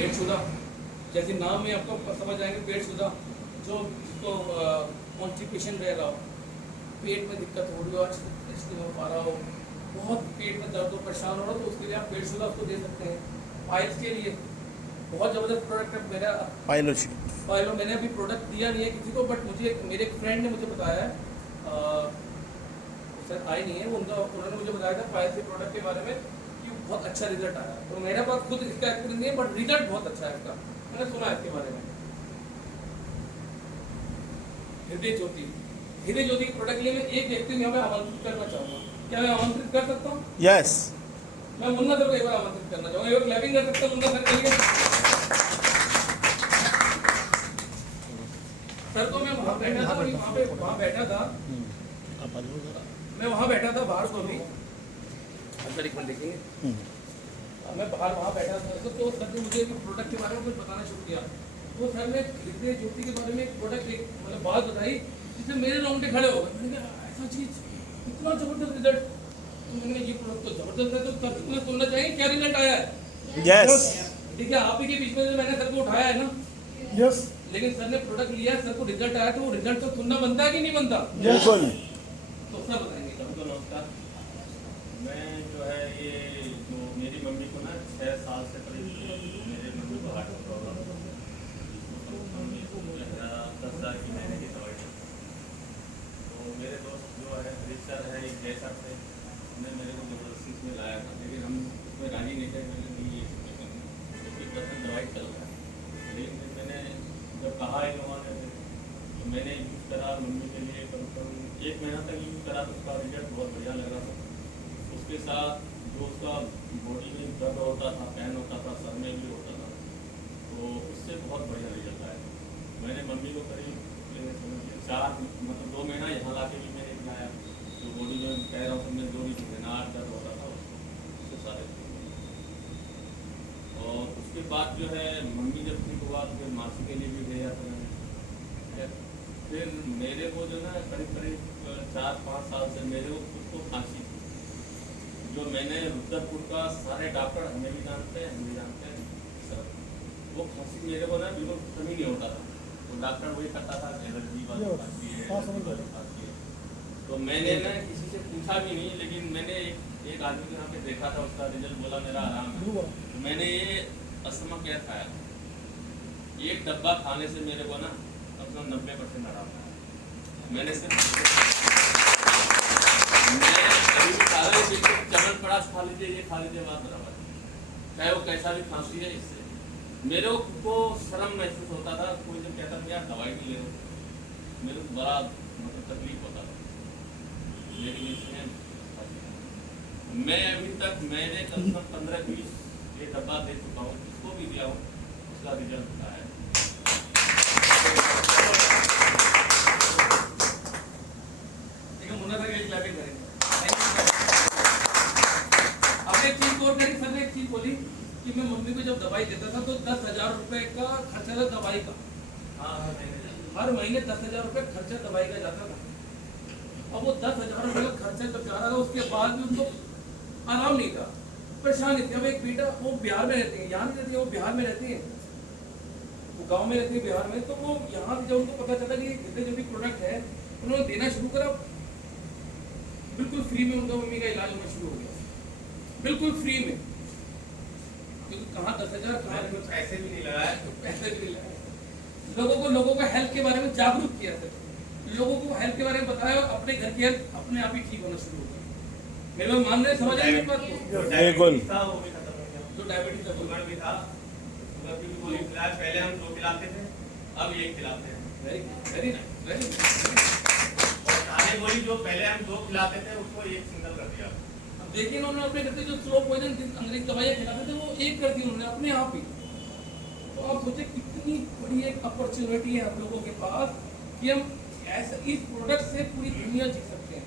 पेटशुदा, जैसे नाम में आपको समझ आएंगे पेटशुदा, जो जिसको कॉन्स्टिपेशन रह रहा हो, पेट में दिक्कत हो रही हो, अच्छी नहीं हो पा रहा हो, बहुत पेट में दर्द हो, परेशान हो रहा हो, तो उसके लिए आप पेटशुदा उसको दे सकते हैं। पाइल्स के लिए बहुत ज़बरदस्त प्रोडक्ट है मेरा पाइलो। मैंने अभी प्रोडक्ट दिया नहीं है किसी को, बट मुझे मेरे एक फ्रेंड ने मुझे बताया है, सर आए नहीं है उन्होंने मुझे बताया था पाइल्स के प्रोडक्ट के बारे में कि बहुत अच्छा रिजल्ट आया। तो मेरे पास खुद इसका एक्सपीरियंस नहीं है, बट रिजल्ट बहुत अच्छा है इसका, मैंने सुना है इसके बारे में। हृदय ज्योति के प्रोडक्ट लिए मैं एक व्यक्ति को यहाँ पे आमंत्रित करना चाहूँगा। क्या मैं आमंत्रित कर सकता हूँ? यस। मैं मुन्ना सर को एक बार आमंत्रित करना चाहूँगा। एक बार क्लैपिंग कर सकते हैं मुन्ना सर के लिए। सर तो मैं वहाँ बैठा था, वहाँ बैठा था, मैं वहाँ बैठा था बाहर को भी, अंदर एक मिनट देखेंगे, मैं बाहर वहाँ बैठा था, तो सर ने मुझे प्रोडक्ट के बारे में कुछ बताना शुरू किया। तो सर ने हृदय ज्योति के बारे में एक प्रोडक्ट मतलब बात बताई जिससे मेरे रोंगटे खड़े हो गए। मैंने कहा ऐसा चीज, इतना जबरदस्त रिजल्ट, तो मैंने कहा ये प्रोडक्ट तो जबरदस्त है, तो सर तुम्हें सुनना चाहिए क्या रिजल्ट आया है। यस। ठीक है, आप ही के बीच में मैंने सर को उठाया है ना। यस। लेकिन सर ने प्रोडक्ट लिया, सर को रिजल्ट आया, तो वो रिजल्ट तो सुनना बनता है कि नहीं बनता? बिल्कुल। तो सर बताएंगे। सबको नमस्कार। मैं जो है ये जो मेरी मम्मी को ना 6 साल से करीब मेरे मम्मी को हार्ट में प्रॉब्लम है, 10,000 की महीने की दवाई थी। तो मेरे दोस्त जो है रिश्तेदार है एक जैसा थे, उन्हें मेरे को जबरदस्ती में लाया था, लेकिन हम उसमें राजी नहीं थे। मैंने नहीं ये 50% दवाई चल रहा है, लेकिन फिर मैंने जब कहा इन लोगों ने तो मैंने यूज़ करा मम्मी के लिए, कम से कम 1 महीना तक यूज़ करा, तो उसका रिजल्ट बहुत बढ़िया लग रहा था। उसके साथ जो उसका बॉडी में दर्द होता था, पेन होता था, सर में भी होता था, तो उससे बहुत बढ़िया रिजल्ट आया। मैंने मम्मी को करीब 2 महीना यहाँ ला के भी मैंने खिलाया, जो बॉडी में कह रहा हूँ मैं जो भी घनाट दर्द होता था उससे सारे। और उसके बाद जो है मम्मी जब ठीक हुआ तो फिर मासी के लिए भी भेजा था मैंने। फिर मेरे को जो ना करीब 4-5 साल से मेरे को खुद को खांसी थी, जो मैंने रुद्रपुर का सारे डॉक्टर हमें भी जानते हैं, हम भी जानते हैं सर, वो खांसी मेरे को ना बिल्कुल खत्म ही नहीं होता था। तो डॉक्टर वही कहता था एलर्जी वाली खांसी है। तो मैंने ना किसी से पूछा भी नहीं, लेकिन मैंने एक आदमी के यहाँ पे देखा था, उसका रिजल्ट बोला मेरा आराम है। तो मैंने ये अस्थमा क्या खाया, एक डब्बा खाने से मेरे को ना अपना 90% आराम आया। मैंने सिर्फ चवनप्राश खा लीजिए, ये खा लीजिए, बात बराबर, चाहे वो कैसा भी खांसी है। इससे मेरे को शर्म महसूस होता था, कोई जब कहता था यार दवाई नहीं ले रहे, मेरे को बड़ा मतलब तकलीफ होता था। लेकिन इसमें मैं अभी तक मैंने कम से कम 15-20 ये डब्बा दे चुका हूँ, जिसको भी दिया हूँ उसका रिजल्ट आया है। मुन्ना सर एक क्लैपिंग करेंगे। अब एक चीज और करी, सर ने एक चीज बोली कि मैं मम्मी को जब दवाई देता था तो 10,000 रुपए का खर्चा था दवाई का। हाँ, हर महीने 10,000 रुपए खर्चा दवाई का जाता था। अब वो 10,000 रुपए का खर्चा जब जा रहा था, उसके बाद भी उनको आराम नहीं था, परेशानी थी। अब एक बेटा वो बिहार में रहती है, यहाँ नहीं रहती है, वो बिहार में रहती है, वो गांव में रहती है बिहार में। तो वो यहाँ जब उनको पता चला कि जितने जो भी प्रोडक्ट है उन्होंने देना शुरू करा, बिल्कुल फ्री में उनका मम्मी का इलाज होना शुरू हो गया, बिल्कुल फ्री में। क्योंकि कहाँ 10,000 कहाँ पैसे भी नहीं लगाए, पैसे भी नहीं लगाए। लोगों को हेल्थ के बारे में जागरूक किया था, लोगों को हेल्थ के बारे में बताया, अपने घर की हेल्थ अपने आप ही ठीक होना शुरू हो गया। मेरे लोग मान रहे, समझ आए इस बात को? बिल्कुल। जो डायबिटीज का शुगर भी था, शुगर की भी गोली खिलाया, पहले हम 2 खिलाते थे, अब 1 खिलाते हैं। Very nice. खाने गोली जो पहले हम 2 खिलाते थे उसको 1 सिंगल कर दिया। अब देखिए उन्होंने अपने घर से जो स्लो पॉइजन अंग्रेजी दवाइयाँ खिलाते थे वो 1 कर दी उन्होंने अपने आप ही। तो आप सोचे कितनी बड़ी एक अपॉर्चुनिटी है हम लोगों के पास कि हम ऐसे इस प्रोडक्ट से पूरी दुनिया जी सकते हैं,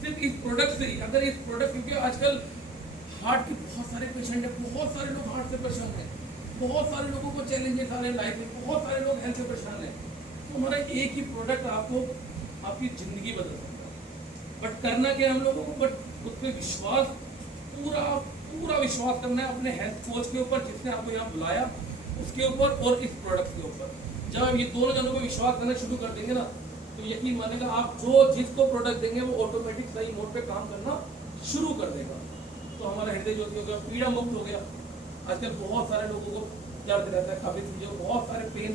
सिर्फ इस प्रोडक्ट से ही। अगर इस प्रोडक्ट, क्योंकि आजकल हार्ट के बहुत सारे पेशेंट हैं, बहुत सारे लोग हार्ट से परेशान हैं, बहुत सारे लोगों को चैलेंजेस आ रहे हैं लाइफ में, बहुत सारे लोग हेल्थ से परेशान हैं। तो हमारा एक ही प्रोडक्ट आपको आपकी ज़िंदगी बदल सकता है। बट करना क्या हम लोगों को, बट उस पर विश्वास, पूरा विश्वास करना है अपने हेल्थ कोच के ऊपर जिसने आपको यहाँ बुलाया, उसके ऊपर और इस प्रोडक्ट के ऊपर। जब आप ये दोनों जनों को विश्वास करना शुरू कर देंगे ना, तो यकीन मानेगा आप जो जिसको प्रोडक्ट देंगे वो ऑटोमेटिक सही मोड पे काम करना शुरू कर देगा। तो हमारा हृदय ज्योति हो गया, पीड़ा मुक्त हो गया। आजकल बहुत सारे लोगों को दर्द रहता है, काफी चीजों बहुत सारे पेन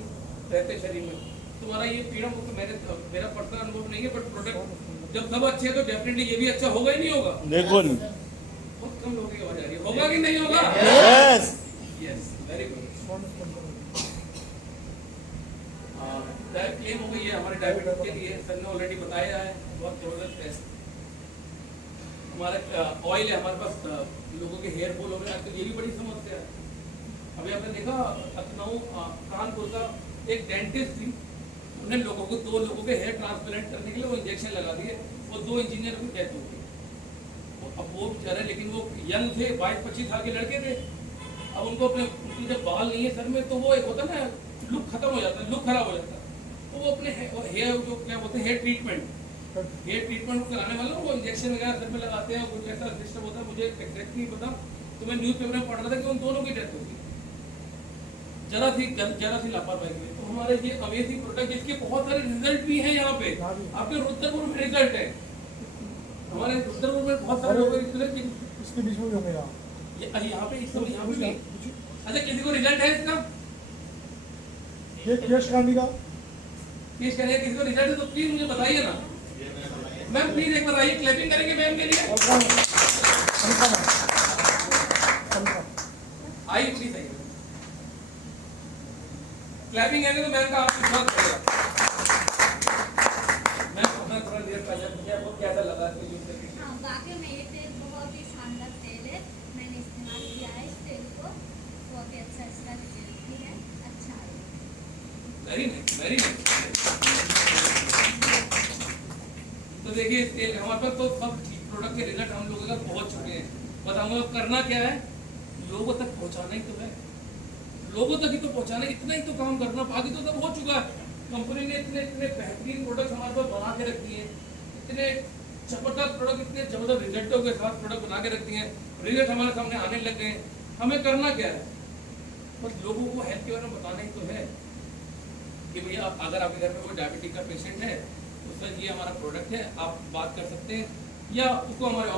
रहते हैं शरीर में। तुम्हारा ये पीड़ा मुक्त मेरा पर्सनल अनुभव नहीं है, बट प्रोडक्ट जब सब अच्छे हैं तो डेफिनेटली ये भी अच्छा होगा ही नहीं होगा। बिल्कुल। बहुत कम लोगों की आवाज आ रही है, होगा कि नहीं होगा? Yes. Yes, very good. Diet claim हो गई है हमारे डायबिटीज के लिए, सर ने ऑलरेडी बताया है, बहुत जबरदस्त है। हमारा ऑयल है हमारे पास, लोगों के हेयर फॉल हो रहे हैं आजकल, ये भी बड़ी समस्या है। अभी आपने देखा लखनऊ कानपुर का एक डेंटिस्ट थी, उन्हें लोगों को 2 लोगों के हेयर ट्रांसप्लांट करने के लिए वो इंजेक्शन लगा दिए, वो 2 इंजीनियर की डेथ हो गई। अब वो बेचारे, लेकिन वो यंग थे, 22-25 साल के लड़के थे। अब उनको उनके जब बाल नहीं है सर में, तो वो एक होता है ना, लुक खत्म हो जाता है, लुक खराब हो जाता है। तो वो अपने हेयर जो क्या बोलते हैं हेयर ट्रीटमेंट कराने वाला वो इंजेक्शन वगैरह सर में लगाते हैं, कुछ ऐसा सिस्टम होता है, मुझे एग्जैक्ट नहीं पता। तो मैं न्यूज़पेपर में पढ़ रहा था कि उन दोनों की डेथ होगी जरा सी लापरवाही की। तो हमारे ये अमेजिंग प्रोडक्ट, जिसके बहुत सारे रिजल्ट भी हैं यहाँ पे, आपके रुद्रपुर में रिजल्ट है, हमारे रुद्रपुर में बहुत सारे लोग इसके बीच में भी होंगे यहाँ पे यहाँ पे भी। अच्छा, किसी को रिजल्ट है इसका? ये यश गांधी का किस करेंगे, किसी को रिजल्ट है तो प्लीज मुझे बताइए ना। मैम प्लीज एक बार आइए, क्लैपिंग करेंगे मैम के लिए। आइए प्लीज आइए, क्लैपिंग करेंगे तो मैम का आप विश्वास करेगा। मैम अपना थोड़ा देर पहले मुझे आपको कैसा लगा इसको यूज करके? हाँ, वाकई में ये तेल बहुत ही शानदार तेल है। मैंने इस्तेमाल किया है इस तेल को, बहुत ही अच्छा इसका रिजल्ट भी है, अच्छा है। Very nice, very nice. तो देखिए इस तेल हमारे पास तो सब प्रोडक्ट के रिजल्ट हम लोगों तक पहुंच चुके हैं। बस हमें करना क्या है, लोगों तक पहुंचाना ही तो है, लोगों तक ही तो पहुंचाना, इतना ही तो काम करना, बाकी तो सब हो चुका है। कंपनी ने इतने इतने बेहतरीन प्रोडक्ट हमारे पास बना के रखी है, इतने जबरदस्त प्रोडक्ट, इतने जबरदस्त रिजल्टों के साथ प्रोडक्ट बना के रखती हैं, रिजल्ट हमारे सामने आने लग गए हैं। हमें करना क्या है, बस लोगों को हेल्थ के बारे में बताना ही तो है कि भैया अगर आपके घर में कोई डायबिटिक का पेशेंट है तो सर ये हमारा प्रोडक्ट है, आप बात कर सकते हैं, या उसको हमारे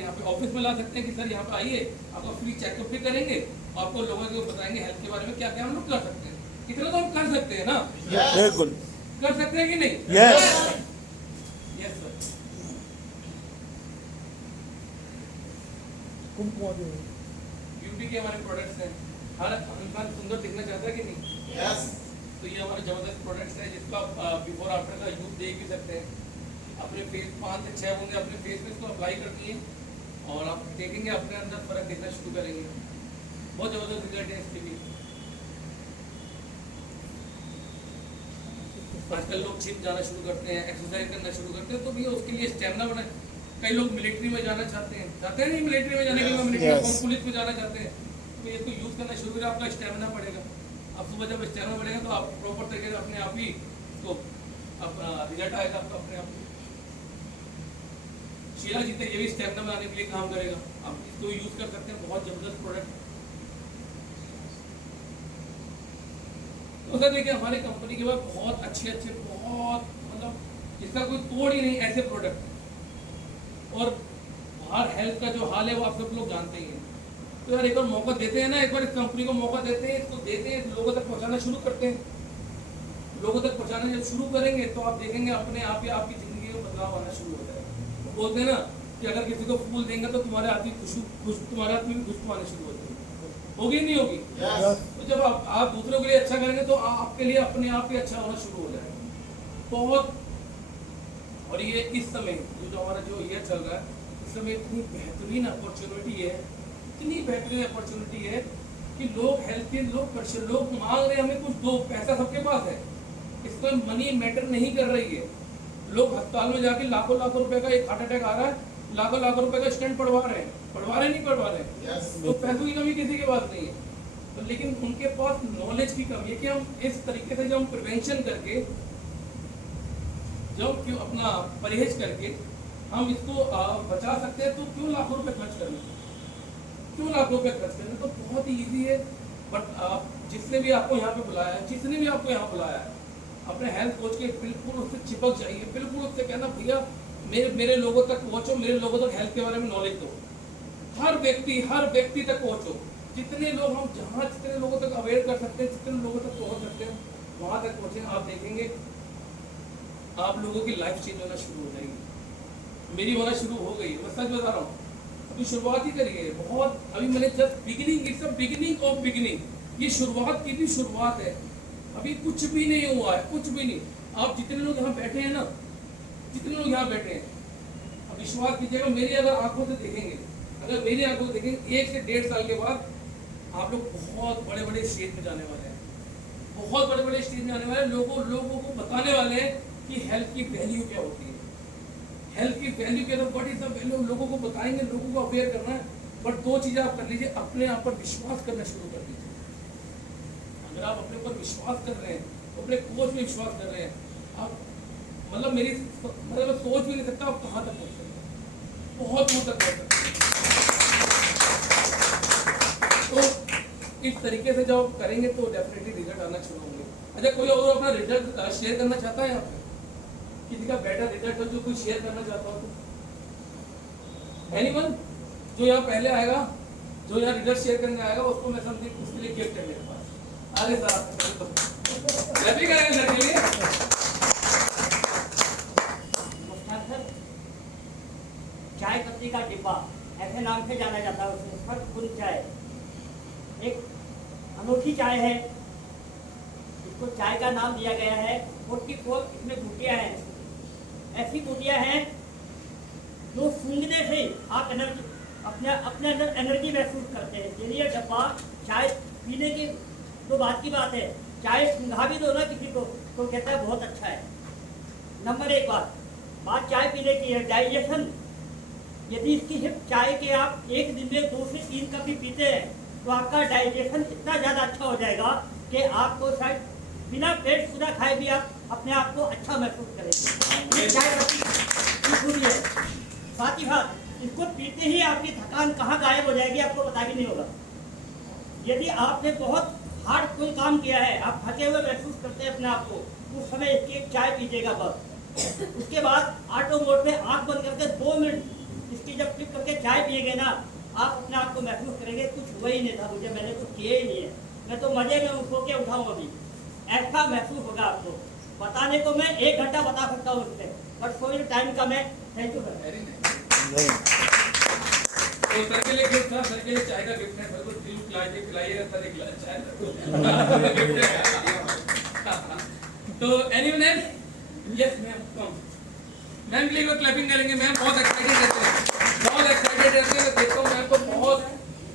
यहाँ पे ऑफिस में ला सकते हैं कि सर यहाँ पे आइए, आपका फ्री चेकअप भी करेंगे, आपको लोगों को बताएंगे हेल्थ के बारे में क्या क्या हम लोग कर सकते हैं। इतना तो हम कर सकते हैं ना? बिल्कुल कर सकते हैं कि नहीं? यस। Yes sir. ब्यूटी के हमारे प्रोडक्ट्स हैं, हर इंसान सुंदर दिखना चाहता है कि नहीं? यस। तो ये हमारे जबरदस्त प्रोडक्ट्स हैं जिसको आप बिफोर आफ्टर का यूज देख भी सकते हैं। अपने फेस 5 से 6 बूंदे अपने फेस में इसको अप्लाई कर दिए और आप देखेंगे अपने अंदर फर्क दिखना शुरू करेंगे। बहुत जबरदस्त रिजल्ट है इसके भी। आजकल लोग जिम जाना शुरू करते हैं, एक्सरसाइज करना शुरू करते हैं, तो भी उसके लिए स्टेमिना बना। कई लोग मिलिट्री में जाना चाहते हैं नहीं, मिलिट्री में जाने के लिए मिलिट्री और पुलिस में जाना चाहते हैं, तो इसको यूज करना शुरू करें, आपका स्टेमिना बढ़ेगा। अब सुबह जब स्टेमिना बढ़ेगा तो आप प्रॉपर तरीके से अपने आप ही तो अपना रिजल्ट आएगा आपका अपने आप। शीला जीते ये भी स्टेमिना बनाने के लिए काम करेगा, आप इसको यूज कर सकते हैं, बहुत जबरदस्त प्रोडक्ट। तो सर देखिए हमारी कंपनी के पास बहुत अच्छे बहुत मतलब जिसका कोई तोड़ ही नहीं ऐसे प्रोडक्ट, और बाहर हेल्थ का जो हाल है वो आप सब लोग जानते ही हैं। तो यार एक बार मौका देते हैं ना, एक बार इस कंपनी को मौका देते हैं, इसको देते हैं, लोगों तक पहुंचाना शुरू करते हैं। लोगों तक पहुंचाना जब शुरू करेंगे तो आप देखेंगे अपने आप ही आपकी जिंदगी में बदलाव आना शुरू हो जाएगा। बोलते हैं ना कि अगर किसी को फूल देंगे तो तुम्हारे हाथ में तुम्हारे हाथ में भी खुशबू आनी शुरू होती है, होगी नहीं होगी? तो जब आप दूसरों के लिए अच्छा करेंगे तो आपके लिए अपने आप ही अच्छा होना शुरू हो जाएगा बहुत। और ये इस समय जो हमारा जो ईयर चल रहा है, इस समय इतनी बेहतरीन अपॉर्चुनिटी है, इतनी बेहतरीन अपॉर्चुनिटी है कि लोग हेल्थ के लोग मांग रहे हैं हमें कुछ दो, पैसा सबके पास है, इसमें मनी मैटर नहीं कर रही है। लोग अस्पताल में जाके लाखों रुपए का एक हार्ट अटैक आ रहा है, लाखों रुपए का स्टेंट पड़वा रहे हैं नहीं पड़वा रहे हैं। तो पैसों की कमी किसी के पास नहीं है, तो लेकिन उनके पास नॉलेज की कमी है कि हम इस तरीके से जब हम प्रिवेंशन करके जब क्यों अपना परहेज करके हम इसको बचा सकते हैं, तो क्यों लाखों रुपए खर्च करना, तो बहुत ही ईजी है। बट आप जिसने भी आपको यहाँ पे बुलाया है, जिसने भी आपको यहाँ बुलाया है, अपने हेल्थ कोच के बिल्कुल उससे चिपक जाइए, बिल्कुल उससे कहना भैया मेरे लोगों तक पहुँचो, मेरे लोगों तक हेल्थ के बारे में नॉलेज दो। हर व्यक्ति तक पहुँचो। जितने लोग हम जहाँ जितने लोगों तक अवेयर कर सकते हैं, जितने लोगों तक पहुँच सकते हैं, वहाँ तक पहुँचे। आप देखेंगे आप लोगों की लाइफ चेंज होना शुरू हो जाएगी। मेरी होना शुरू हो गई, मैं सच बता रहा हूँ। अभी शुरुआत ही करिए, बहुत अभी मैंने just beginning, it's a beginning of beginning. ये शुरुआत की भी शुरुआत है, अभी कुछ भी नहीं हुआ है, कुछ भी नहीं। आप जितने लोग यहाँ बैठे हैं ना, जितने लोग यहाँ बैठे हैं, अब विश्वास कीजिएगा, मेरी अगर आंखों से देखेंगे, अगर मेरी आंखों से देखेंगे, 1 से 1.5 साल के बाद आप लोग बहुत बड़े बड़े स्टेज में जाने वाले हैं, बहुत बड़े बड़े स्टेज में आने वाले हैं। लोगों को बताने वाले हैं कि हेल्थ की वैल्यू क्या होती है, हेल्थ की वैल्यू क्या, व्हाट इज द वैल्यू, लोगों को बताएंगे, लोगों को अवेयर करना है। बट 2 चीजें आप कर लीजिए, अपने आप पर विश्वास करना शुरू कर दीजिए। अगर आप अपने ऊपर विश्वास कर रहे हैं, तो अपने कोच में विश्वास कर रहे हैं, आप मतलब मैं सोच भी नहीं सकता आप कहाँ तक पहुँच सकते हैं, बहुत दूर तक पहुँच सकते हैं। तो इस तरीके से जब आप करेंगे तो डेफिनेटली रिजल्ट आना शुरू होंगे। अच्छा, कोई और अपना रिजल्ट शेयर करना चाहता है यहाँ पे? किसी का बेटर रिजल्ट हो जो कोई शेयर करना चाहता हो तो? एनीवन जो यहाँ पहले आएगा, जो यहाँ रिजल्ट शेयर करने आएगा, उसको मैं समझी उसके लिए गिफ्ट है मेरे पास। अरे साहब मैं भी करेंगे सर के लिए। चाय पत्ती का डिब्बा ऐसे नाम से जाना जाता है, उसमें फर्क फुल चाय एक अनोखी चाय है, इसको चाय का नाम दिया गया है। 44 इसमें बूटियाँ हैं, ऐसी बूटियाँ हैं जो सूंघने से आप एनर्जी अपने अंदर एनर्जी महसूस करते हैं। चलिए डब्बा चाय पीने की तो बात की बात है, चाय सूंघा भी दो ना किसी को तो कहता है बहुत अच्छा है। नंबर 1 बात चाय पीने की है, डाइजेशन। यदि इसकी सिर्फ चाय के आप एक दिन में 2 से 3 कप भी पीते हैं तो आपका डाइजेशन इतना ज़्यादा अच्छा हो जाएगा कि आपको शायद बिना पेट पूरा खाए भी आप अपने आप को अच्छा महसूस करेंगे। ये चाय पत्ती पूरी है। साथ ही साथ इसको पीते ही आपकी थकान कहाँ गायब हो जाएगी आपको पता भी नहीं होगा। यदि आपने बहुत हार्ड कोई काम किया है, आप थके हुए महसूस करते हैं अपने आप को, उस समय इसकी एक चाय पीजिएगा बस। उसके बाद ऑटो मोड में आँख बंद करके 2 मिनट इसकी जब टिप करके चाय पिएंगे ना, आप अपने आप को महसूस करेंगे कुछ हुआ ही नहीं था मुझे, मैंने कुछ किया ही नहीं है, मैं तो मजे में सो के उठाऊँ अभी, ऐसा महसूस होगा आपको। बताने को मैं 1 घंटा बता सकता हूँ उससे, बट कोई टाइम कम है। Thank you sir. तो सर के लिए गिफ्ट था, सर के लिए चाय का गिफ्ट है, सर को पिलाइएगा सर एक गिलास चाय। तो एनीवन एल्स? यस मैम, कम मैम के लिए क्लैपिंग करेंगे। मैम बहुत एक्साइटेड रहते हैं, बहुत एक्साइटेड रहते हैं। मैं देखता हूँ मैम को बहुत,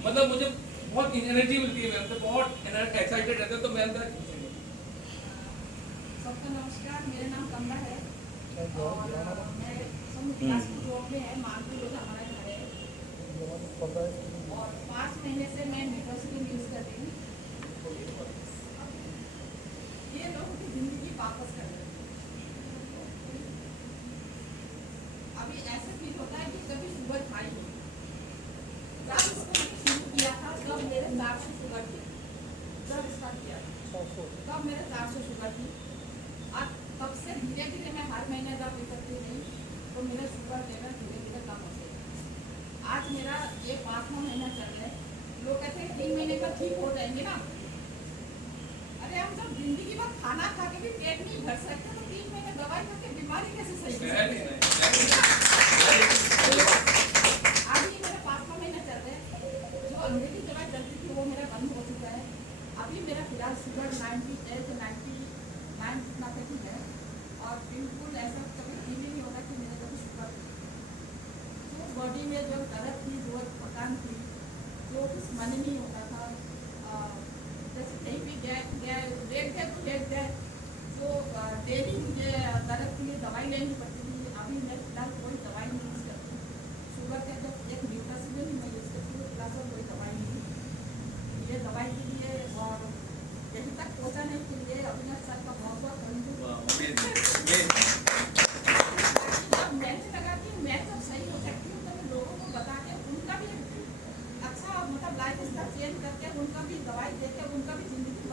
मतलब मुझे बहुत एनर्जी मिलती है मैम से, बहुत एक्साइटेड रहते हैं। तो मैम का सबको नमस्कार, मेरा नाम कमला है और मैं क्लास 2 में है, मानपुर रोड हमारा घर है और 5 महीने से मैं मेट्रोसिलिन यूज़ कर रही हूँ। ये लोगों की ज़िंदगी वापस कर रहे हैं। अभी ऐसे फील होता है कि कभी शुगर खाई हो, जब इसको मैंने शुरू किया था तब मेरे 400 शुगर थी, जब स्टार्ट किया था तब मेरे 400 शुगर थी। और तब से धीरे धीरे मैं हर महीने दवा पी सकती नहीं, तो मेरा शुगर लेवल धीरे धीरे कम हो गया। आज मेरा ये 5वां महीना चल रहा है। लोग कहते हैं 3 महीने का ठीक हो जाएंगे ना। अरे हम जब जिंदगी भर खाना खा के भी पेट नहीं भर सकते तो 3 महीने दवाई खा के बीमारी कैसे सही हो सकती है? आज ये मेरा 5वां महीना चल रहा है। जो अंग्रेजी दवाई चलती थी वो मेरा बंद हो चुका है। अभी मेरा फिलहाल शुगर 98 से 99 जितना तक ही है और बिल्कुल ऐसा कभी फील नहीं होगा कि मेरे कभी शुगर जो बॉडी में जो दर्द थी, जो थकान थी, जो कुछ मन नहीं होता था, जैसे कहीं भी लेट गए तो डेली मुझे दर्द के लिए दवाई लेनी पड़ती थी। अभी मैं फिलहाल कोई दवाई नहीं यूज़ करती। शुगर का जब एक मेट्रोसिलिन मैं यूज़ करती हूँ, प्लस और कोई दवाई नहीं। ये दवाई के लिए और यहीं तक पहुँचाने के लिए अविनाश सर का बहुत बहुत धन्यवाद। जब मैंने लगा कि मैं जब सही हो सकती हूँ तो मैं लोगों को बता के उनका भी अच्छा मतलब लाइफ स्टाइल चेंज करके उनका भी दवाई देकर उनका भी जिंदगी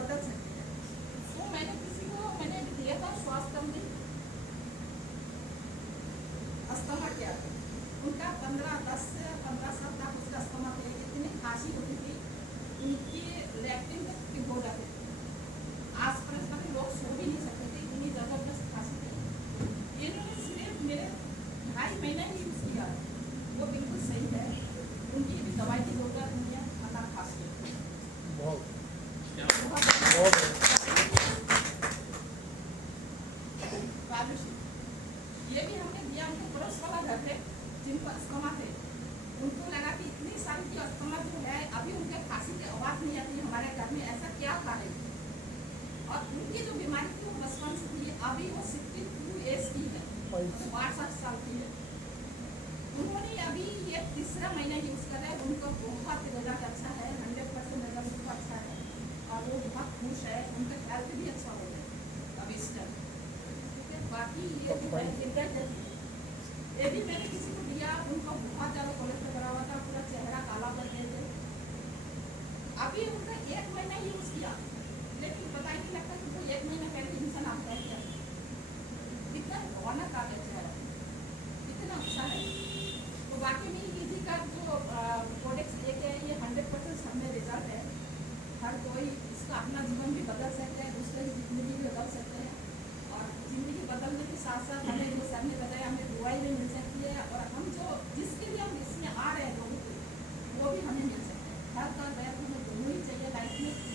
बीमारी थी वो बचपन से थी, अभी वो 62 एज की है, मतलब 68 साल की है। उन्होंने अभी ये तीसरा महीना यूज़ कर रहे हैं, उनको बहुत रिजल्ट अच्छा है, 100% रिजल्ट उनको अच्छा है और वो बहुत खुश है, उनका हेल्थ भी अच्छा हो गया अब इस टाइम। ठीक है, बाकी ये जो है ये भी मैंने किसी को दिया, उनको बहुत ज़्यादा कोलेस्ट्रॉल करा हुआ था, पूरा चेहरा काला कर गए थे। अभी उनका 1 महीना यूज़ किया, लेकिन पता ही नहीं लगता कि वो 1 महीना पहले इंसान आता है क्या, कितना रौनक आ गया चेहरा, कितना अच्छा है। तो बाकी में इजी का जो प्रोडक्ट्स लेके ये 100% सब में रिजल्ट है। हर कोई इसका अपना जीवन भी बदल सकता है, दूसरे की ज़िंदगी भी बदल सकते हैं और ज़िंदगी बदलने के साथ साथ हमें जो सर ने बताया हमें दुआई भी मिल सकती है और हम जो जिसके लिए हम इसमें आ रहे हैं लोगों को वो भी हमें मिल सकते हैं। हेल्थ और वेल्थ हमें दोनों ही चाहिए लाइफ में।